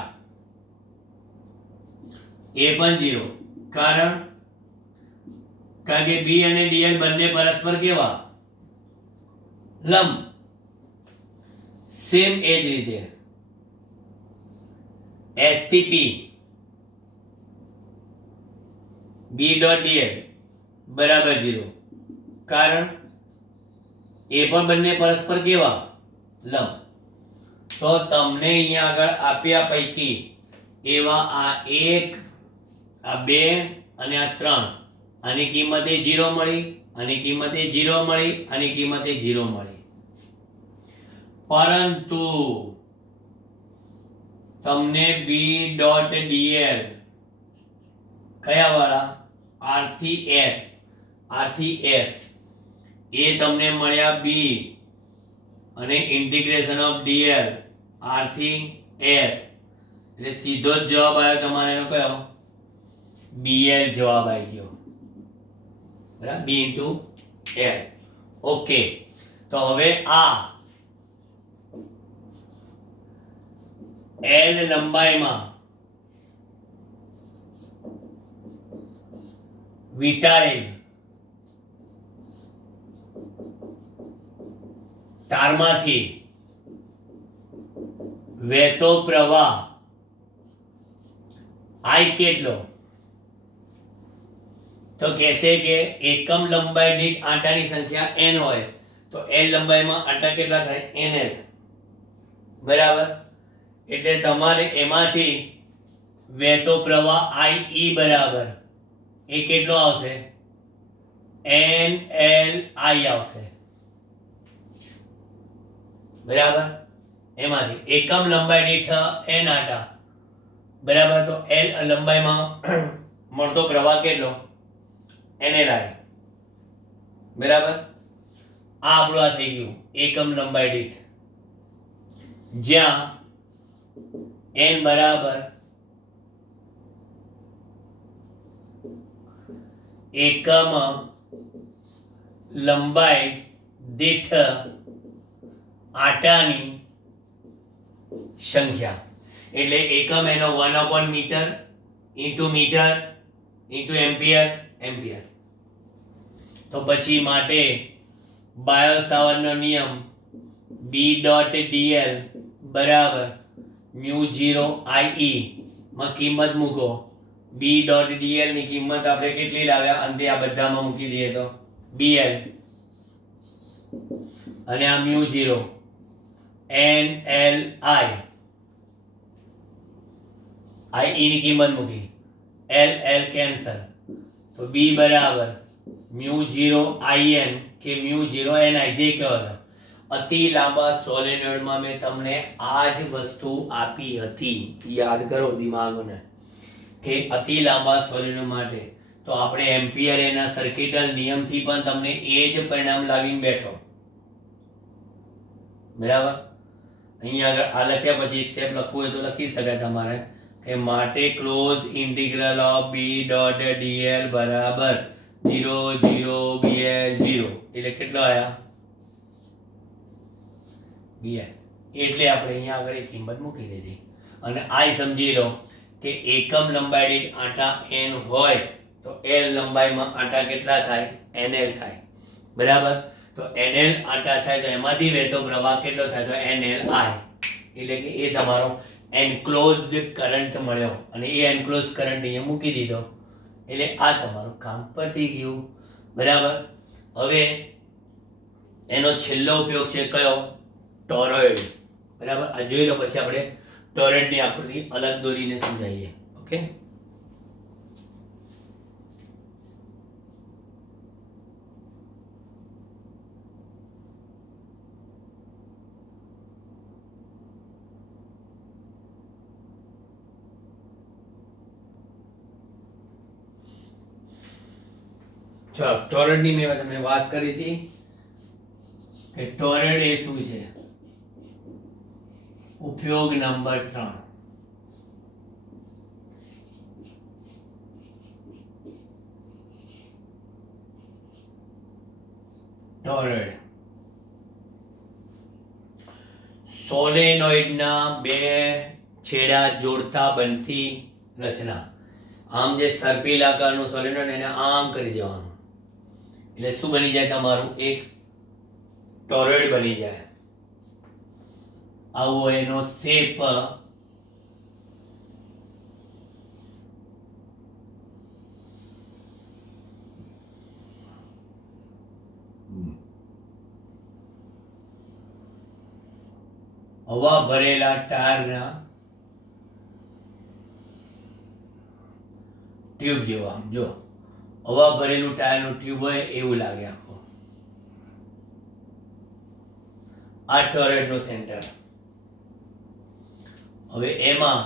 એ પણ 0. કારણ કે B અને dl બંને પરસ્પર કેવા? લંબ. સેમ એ જ રીતે S થી P B ડોટ dl બરાબર 0. કારણ એ પણ બંને પરસ્પર કેવા? લંબ. તો તમને અહીંયા આગળ આપ્યા પૈકી એવા આ 1, આ 2 અને આ 3 આની કિંમતે 0 મળી, આની કિંમતે 0 મળી, આની કિંમતે 0 મળી. પરંતુ તમને B ડોટ dl કયા વાળા? R થી S એ તમને મળ્યા B અને ઇન્ટિગ્રેશન ઓફ dl R થી S એટલે સીધો જ જવાબ આવ્યો તમારે એનો કયો? BL જવાબ આવી ગયો. બરાબર. B into L. ઓકે. તો હવે આ L લંબાઈમાં વીંટાળેલ તારમાંથી વહેતો પ્રવાહ I કેટલો? તો કહે છે કે એકમ લંબાઈ દીઠ આંટાની સંખ્યા n હોય તો L લંબાઈમાં આંટા કેટલા થાય? NL. બરાબર. એટલે તમારે એમાંથી વહેતો પ્રવાહ IE બરાબર એ કેટલો આવશે? NLI આવશે. બરાબર. એમાંથી એકમ લંબાઈ દીઠ n આંટા બરાબર. તો L લંબાઈમાં મળતો પ્રવાહ કેટલો? NLI. બરાબર. આ આપણું આ થઈ ગયું એકમ લંબાઈ દીઠ, જ્યાં n બરાબર એકમ લંબાઈ દીઠ આંટાની સંખ્યા. એટલે એકમ એનો 1 મીટર ઇન્ટુ એમ્પિયર. તો પછી માટે બાયો સાવર્ટનો નિયમ B બી ડોટ ડીએલ બરાબર મ્યુ 0 આઈ માં કિંમત મૂકો. બી ડોટ ડીએલ ની કિંમત આપણે કેટલી લાવ્યા અંતે આ બધામાં મૂકી દઈએ તો બીએલ અને આ mu 0 N L I I ની કિંમત મૂકી એલ એલ કેન્સલ તો બી બરાબર મ્યુ 0 આઈ એન કે મ્યુ 0 એન આઈ જે કહો છો. અતિ લાંબા સોલેનોઇડમાં મેં તમને આ જ વસ્તુ આપી હતી, યાદ કરો દિમાગને, કે અતિ લાંબા સોલેનોઇડ માટે તો આપણે એમ્પિયર એના સર્કિટલ નિયમથી પણ તમને એ જ પરિણામ લાવીને બેઠો. બરાબર. અહીંયા આગળ આ લખ્યા પછી એક સ્ટેપ લખવું હોય તો લખી શકાય તમારે કે માટે close integral of B dot DL બરાબર 0 0 bl 0 એટલે કેટલો આયા bl. એટલે આપણે અહીંયા આગળ એક કિંમત મૂકી દીધી અને આ સમજી લો કે એકમ લંબાઈ દીઠ આંટા n હોય તો l લંબાઈમાં આંટા કેટલા થાય nl થાય. બરાબર. તો nl આંટા થાય તો એમાંથી વહેતો પ્રવાહ કેટલો થાય તો nli એટલે કે એ તમારો એન્ક્લોઝડ કરંટ મળ્યો અને એ એન્ક્લોઝ કરંટ અહીંયા મૂકી દીધો એટલે આ તમારું કામ પતી ગયું. બરાબર. હવે એનો છેલ્લો ઉપયોગ છે કયો ટોરોઇડ. બરાબર. આ જોઈ લો પછી આપણે ટોરોઇડની આકૃતિ અલગ દોરીને સમજાવીએ. ઓકે. ચાલો ટોરોઇડની મેં તમને વાત કરી હતી કે ટોરોઇડ એ શું છે. ઉપયોગ નંબર 3 ટોરોઇડ સોલેનોઇડના બે છેડા જોડતા બનતી રચના. આમ જે સર્પિલ આકારનું સોલેનોઇડ એને આમ કરી દેવાનું એટલે શું બની જાય તમારું એક ટોરોઇડ બની જાય. આવો એનો શેપ હવા ભરેલા ટાયરના ટ્યુબ જેવો. આમ જો હવા ભરેલું ટાયરનું ટ્યુબ હોય એવું લાગે આખો. આ ટોરોઇડનું સેન્ટર. હવે એમાં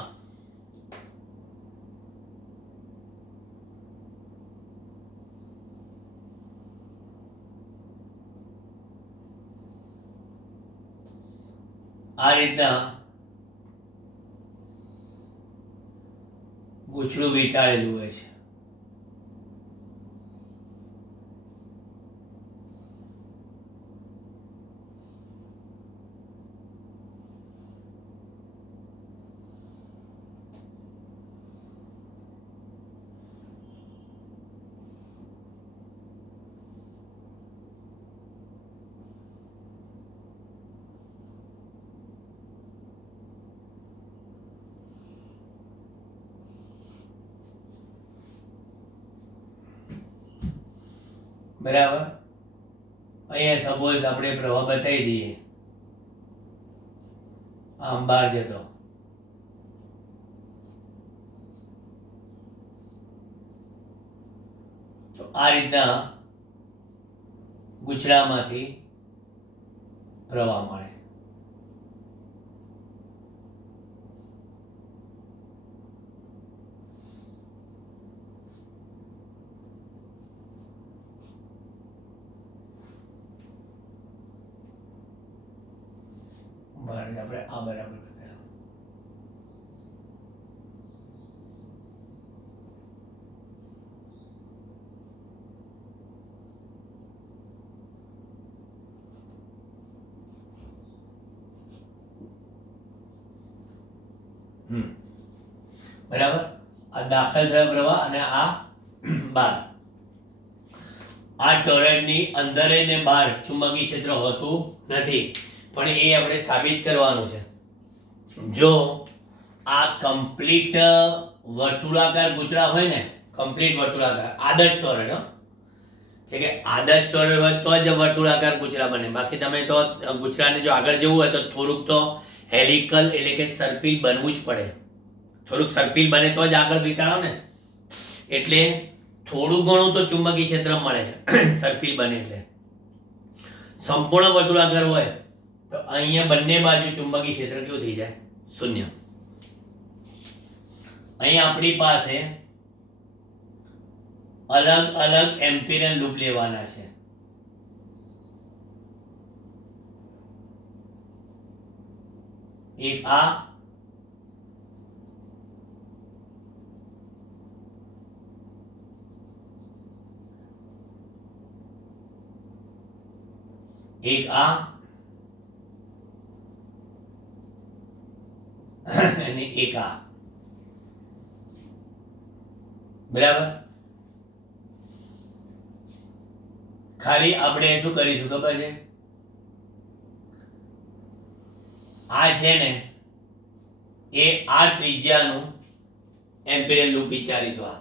આ રીતના ગૂંચળું વીંટાળેલું હોય છે. બરાબર. અહીંયા સપોઝ આપણે પ્રવાહ બતાવી દઈએ આમ બહાર જતો તો આ રીતના ગૂંચળામાંથી પ્રવાહ મળે. આપણે આ બરાબર બતાવ્યું. બરાબર. આ દાખલ થયો પ્રવાહ અને આ બહાર. આ ટોરોઇડની અંદર ને બહાર ચુંબકીય ક્ષેત્ર હોતું નથી પણ એ આપણે સાબિત કરવાનું છે. જો આ કમ્પ્લીટ વર્તુળાકાર ગૂંચળા હોય ને, કમ્પ્લીટ વર્તુળાકાર આદર્શ ટોરેડ, કે આદર્શ ટોરેડ હોય તો જ વર્તુળાકાર ગૂંચળા બને. બાકી તમે તો ગૂંચળાને જો આગળ જવું હોય તો થોડુંક તો હેલિકલ એટલે કે સર્પિલ બનવું જ પડે. થોડુંક સર્પિલ બને તો જ આગળ વીંટાળો ને. એટલે થોડું ઘણું તો ચુંબકીય ક્ષેત્ર મળે છે સર્પિલ બને એટલે. સંપૂર્ણ વર્તુળાકાર હોય તો અહીંયા બંને બાજુ ચુંબકીય ક્ષેત્ર કેવું થઈ જાય? શૂન્ય. અહીં આપણી પાસે અલગ અલગ એમ્પિરિયલ લૂપ લેવાના છે. એક આ, એક આ અને એક આ. બરાબર. ખાલી આપણે શું કરીશું ખબર છે? આ છે ને એ આ ત્રિજ્યાનું એમ્પિરિયલ લૂપ વિચારીશું. આ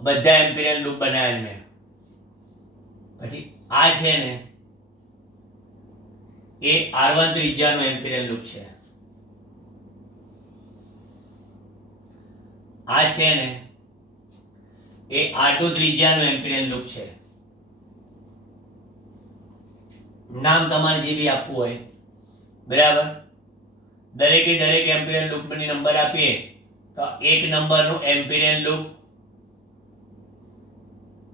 બધા એમ્પિરિયલ લૂપ બનાવ્યા મેં. પછી આ છે ને એ R1 ત્રિજ્યાનું એમ્પિરિયલ લૂપ છે. આ છે ને એ R2 ત્રિજ્યાનું એમ્પિરિયલ લૂપ છે. નામ તમારે જે બી આપવું હોય. બરાબર. દરેકે દરેક એમ્પિરિયલ લૂપની નંબર આપીએ તો એક નંબરનું એમ્પિરિયલ લૂપ,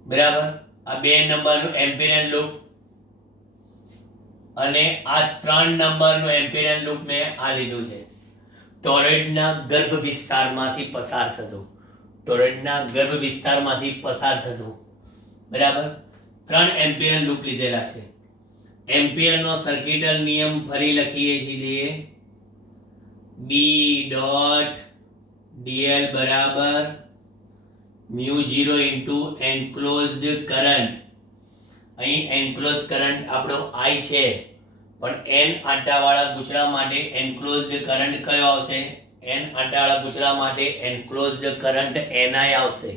બરાબર, આ બે નંબરનું એમ્પિરિયલ લૂપ અને આ 3 નંબરનું એમ્પિરિયલ લૂપ મેં આ લીધું છે. ટોરેડના ગર્ભ વિસ્તારમાંથી પસાર થતું. ટોરેડના ગર્ભ વિસ્તારમાંથી પસાર થતું. બરાબર. 3 એમ્પિરિયલ લૂપ લીધેલા છે. એમ્પિયરનો સર્કિટલ નિયમ ફરી લખીએ છીએ. B ડોટ dl બરાબર μ0 ઇન્ટુ એન્ક્લોઝડ કરંટ. અહીં એન્ક્લોઝ કરંટ આપણો I છે, પણ n આંટાવાળા ગૂંચળા માટે એન્ક્લોઝડ કરંટ કયો આવશે? n આંટાવાળા ગૂંચળા માટે એન્ક્લોઝડ કરંટ ni આવશે.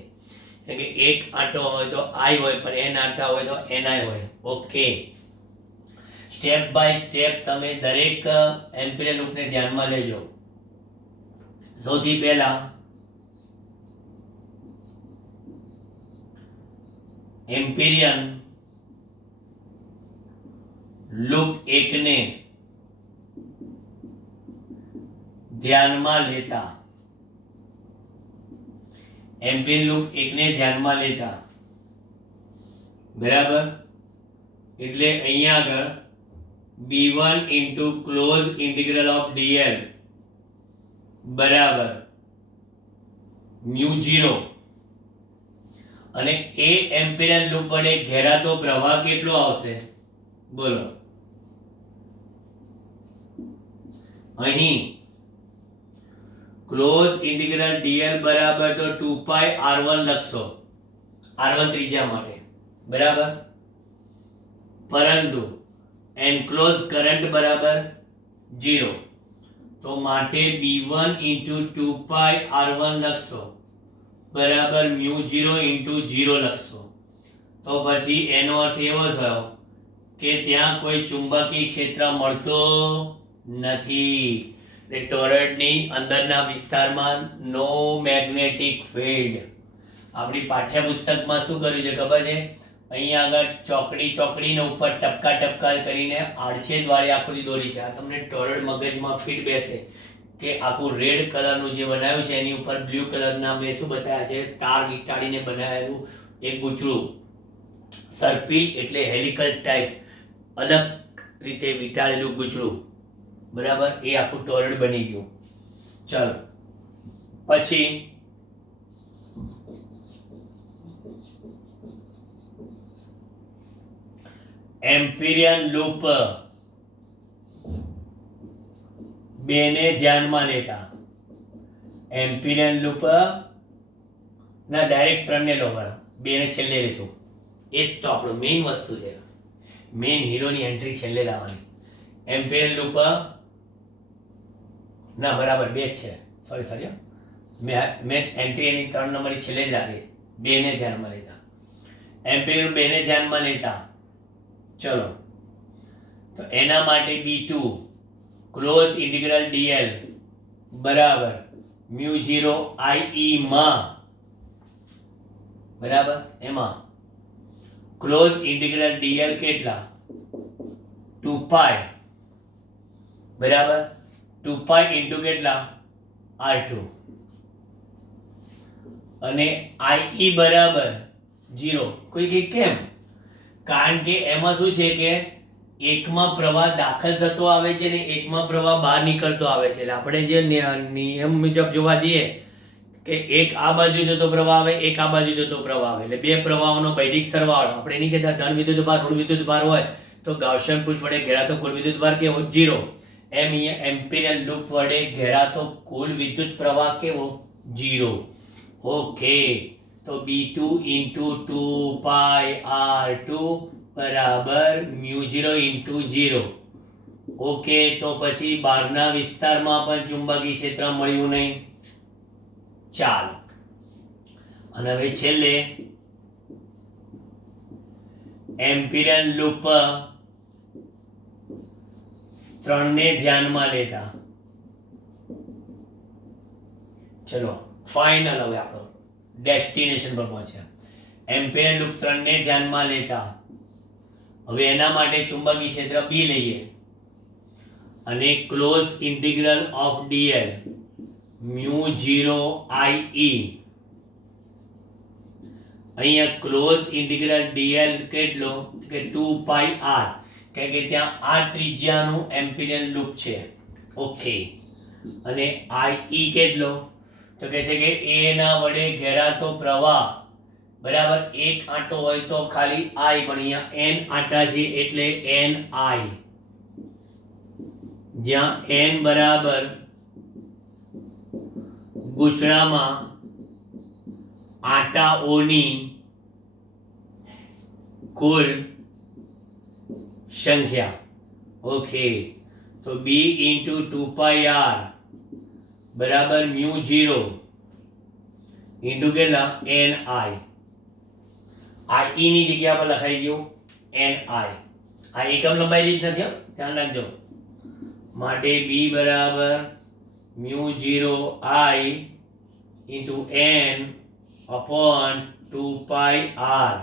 એટલે કે એક આંટો હોય તો I હોય, પણ n આંટા હોય તો ni હોય. ઓકે. સ્ટેપ બાય સ્ટેપ તમે દરેક એમ્પિરિયલ લૂપને ધ્યાનમાં લેજો. સૌથી પહેલા એમ્પિરિયલ લૂપ 1 ને ધ્યાનમાં લેતા, એમ્પિરિયલ લૂપ 1 ને ધ્યાનમાં લેતા, બરાબર. એટલે અહીંયા આગળ b1 into close integral of dl બરાબર μ0, અને એ એમ્પિરિયલ લૂપ વડે ઘેરાતો પ્રવાહ કેટલો આવશે? બોલો. અહીં ક્લોઝ ઇન્ટિગ્રલ dl બરાબર તો 2π r1 લખશો, r1 ત્રિજ્યા માટે, બરાબર. પરંતુ એન્ક્લોઝ કરંટ બરાબર 0, તો માટે b1 ઇન્ટુ 2π r1 લખશો બરાબર μ0 ઇન્ટુ 0 લખશો. તો પછી એનો અર્થ એવો થયો કે ત્યાં કોઈ ચુંબકીય ક્ષેત્ર મળતો નથી. એટલે ટોરેડની અંદરના વિસ્તારમાં નો મેગ્નેટિક ફિલ્ડ. આપણી પાઠ્યપુસ્તકમાં શું કર્યું છે ખબર છે? અહીંયા આગળ ચોકડીને ઉપર ટપકા ટપકા કરીને આડછેદ વાળી આકૃતિ દોરી છે. આ તમને ટોરેડ મગજમાં ફિટ બેસે કે આખું રેડ કલરનું જે બનાવ્યું છે એની ઉપર બ્લુ કલરના મેં શું બતાવ્યા છે? તાર વીંટાળીને બનાવેલું એક ગૂંચળું. સર્પિલ એટલે હેલિકલ ટાઈપ અલગ રીતે વીંટાળેલું ગૂંચળું, બરાબર. એ આખું ટોરેડ બની ગયું. ચાલો પછી એમ્પિરિયલ લૂપ 2 ને ધ્યાનમાં લેતા. એમ્પિરિયલ લૂપ ના ડાયરેક્ટ 3 ને લો, 2 ને છેલ્લે લેશું. એ જ તો આપણો મેઇન વસ્તુ છે. મેઇન હીરોની એન્ટ્રી છેલ્લે લાવવાની. એમ્પિયર લૂપ ના બરાબર 2 છે, સોરી મેં એન્ટ્રી એની 3 નંબરની છેલ્લે જ રાખી, 2 ને ધ્યાનમાં લેતા, એમ્પિયર 2 ને ધ્યાનમાં લેતા. ચલો તો એના માટે B2 ક્લોઝ ઇન્ટિગ્રલ dl બરાબર μ0 IE માં બરાબર એમાં ક્લોઝ ઇન્ટિગ્રલ dl કેટલા 2π બરાબર 2π ઇન્ટુ કેટલા R2 અને IE બરાબર 0. કોઈ કે કેમ? કારણ કે એમાં શું છે કે એકમાં પ્રવાહ દાખલ થતો આવે છે ને એકમાં પ્રવાહ બહાર નીકળતો આવે છે. એટલે આપણે જે નિયમ મુજબ જોવા જઈએ કે એક આ બાજુ જતો પ્રવાહ આવે, એક આ બાજુ જતો પ્રવાહ આવે, એટલે બે પ્રવાહોનો બૈરિક સરવાળો. આપણે નહીં કહેતા ધન વિદ્યુતભાર ઋણ વિદ્યુતભાર હોય તો ગાઉસિયન પૃષ્ઠ વડે ઘેરાતો કુલ વિદ્યુતભાર કેવો 0. એમ અહીંયા એમ્પિરિયલ લૂપ વડે ઘેરાતો કુલ વિદ્યુત પ્રવાહ કેવો 0. ઓકે, તો B2 into 2 pi R2 બરાબર μ0 into 0. ઓકે, તો પછી બહારના વિસ્તારમાં પણ ચુંબકીય ક્ષેત્ર મળ્યું નહીં. ચાલો, અને હવે છેલ્લે એમ્પિરિયલ લૂપ 3 ને ધ્યાનમાં લેતા. ચલો ફાઇનલ, હવે આપણો ડેસ્ટિનેશન પર પહોંચ્યા. એમ્પિરિયલ લૂપ 3 ને ધ્યાનમાં લેતા. હવે એના માટે ચુંબકીય ક્ષેત્ર B લઈએ અને close integral of dl μ0 IE. અહીંયા ક્લોઝ ઇન્ટિગ્રલ dl કેટલો કે 2 pi r, કારણ કે ત્યાં r ત્રિજ્યાનું એમ્પિરિયલ લૂપ છે. ઓકે, અને IE કેટલો તો કહે છે કે a ના વડે ઘેરાતો પ્રવાહ બરાબર એક આંટો હોય તો ખાલી I, પણ અહીંયા n આંટા છે એટલે ni, જ્યાં n બરાબર ગૂંચળામાં આંટાઓની કુલ સંખ્યા. ઓકે, તો B into 2 pi r બરાબર μ0 into કેટલા ni. IE ની જગ્યા પર લખાઈ ગયું ni. આ એકમ લંબાઈ રીત નથી, ધ્યાન રાખજો. માટે B બરાબર μ0 I into n upon 2 pi r.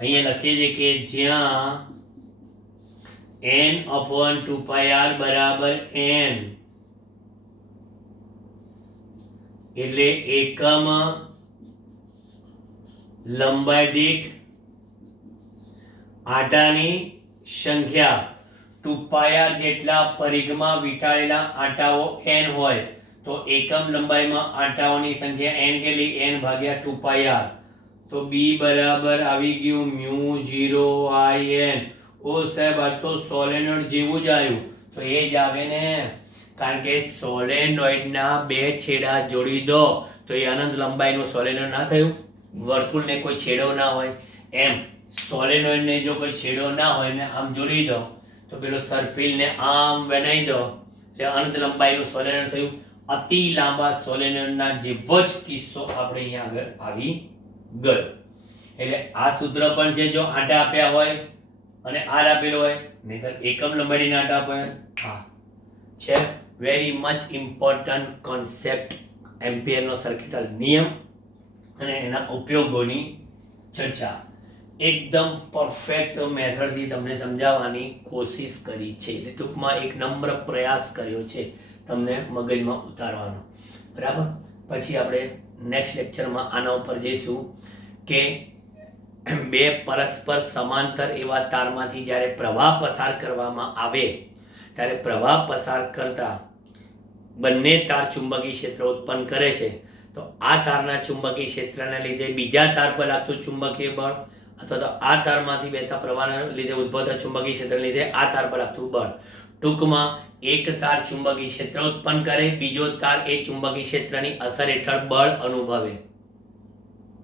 અહીંયા લખીએ છીએ કે જ્યાં n upon 2 pi r બરાબર n એટલે એકમ લંબાઈ દીઠ આંટાની સંખ્યા 2 pi r જેટલા પરિઘમાં વીંટાળેલા આંટાઓ n હોય તો એકમ લંબાઈમાં આંટાઓની સંખ્યા n કેટલી n ભાગ્યા 2 pi r. તો B બરાબર આવી ગયું μ0 in. ઓ સાહેબ, આ તો સોલેનોઇડ જેવું જ આવ્યું. તો એ જ આવે ને, કારણ કે સોલેનોઇડના બે છેડા જોડી દો તો એ અનંત લંબાઈનું સોલેનોઇડ ના થયું. વર્તુળને કોઈ છેડો ના હોય એમ સોલેનોઇડને જો કોઈ છેડો ના હોય ને આમ જોડી દો તો પેલો સર્પિલને આમ બનાવી દો એટલે અનંત લંબાઈનું સોલેનોઇડ થયું. અતિ લાંબા સોલેનોઇડના જેવો જ કિસ્સો આપણે અહીંયા આગળ આવી ગયો. એટલે આ સૂત્ર પણ છે, જો આંટા આપ્યા હોય અને આર આપેલો હોય, નહીંતર એકમ લંબાઈના આંટા આપ્યા હોય. હા છે, very much important concept એમ્પિયરનો circuital નિયમ અને એના ઉપયોગોની ચર્ચા એકદમ પરફેક્ટ મેથડથી તમને સમજાવવાની કોશિશ કરી છે. એટલે ટૂંકમાં એક નમ્ર પ્રયાસ કર્યો છે તમને મગજમાં ઉતારવાનો. બરાબર, પછી આપણે નેક્સ્ટ લેક્ચરમાં આના ઉપર જઈશું કે બે પરસ્પર સમાંતર એવા તારમાંથી જ્યારે પ્રવાહ પસાર કરવામાં આવે ત્યારે પ્રવાહ પસાર કરતા બંને તાર ચુંબકીય ક્ષેત્ર ઉત્પન્ન કરે છે. તો આ તારના ચુંબકીય ક્ષેત્રના લીધે બીજા તાર પર લાગતું ચુંબકીય બળ અથવા તો આ તારમાંથી વહેતા પ્રવાહના લીધે ઉદ્ભવતા ચુંબકીય ક્ષેત્રને લીધે આ તાર પર લાગતું બળ. ટૂંકમાં એક તાર ચુંબકીય ક્ષેત્ર ઉત્પન્ન કરે, બીજો તાર એ ચુંબકીય ક્ષેત્રની અસર હેઠળ બળ અનુભવે.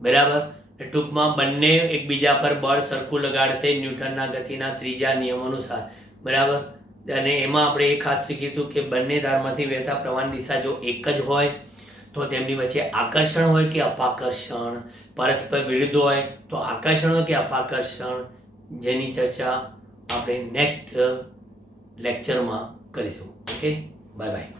બરાબર, ટૂંકમાં બંને એકબીજા પર બળ સરખું લગાડશે ન્યૂટનના ગતિના ત્રીજા નિયમ અનુસાર. બરાબર. અને એમાં આપણે એ ખાસ શીખીશું કે બંને ધારમાંથી વહેતા પ્રવાહની દિશા જો એક જ હોય તો તેમની વચ્ચે આકર્ષણ હોય કે અપાકર્ષણ, પરસ્પર વિરુદ્ધ હોય તો આકર્ષણ હોય કે અપાકર્ષણ, જેની ચર્ચા આપણે નેક્સ્ટ લેક્ચરમાં કરીશું. Okay, bye bye.